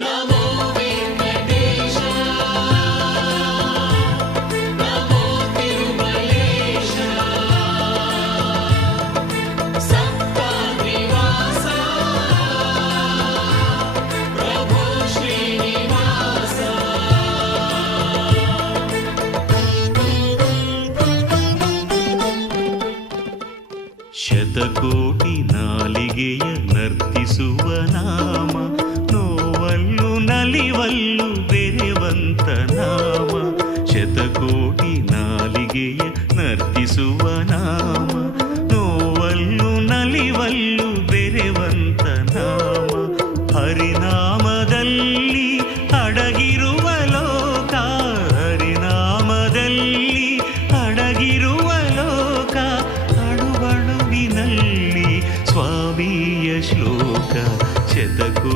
ನಮೋ ವೆಂಕಟೇಶ ನಮೋ ತಿರುಮಲೇಶ ಸಪ್ತನಿವಾಸ ಪ್ರಭು ಶ್ರೀನಿವಾಸ. ಶತಕೋಟಿ ನಾಲಿಗೆಯ ನರ್ತಿಸುವ ನಾಮ, ನೋವಲ್ಲು ನಲಿವಲ್ಲು ಬೆರೆವಂತ ನಾಮ. ಶತಕೋಟಿ ನಾಲಿಗೆಯ ನರ್ತಿಸುವ ನಾಮ, ನೋವಲ್ಲು ನಲಿವಲ್ಲು ಬೆರೆವಂತ ನಾಮ. ಹರಿನಾಮ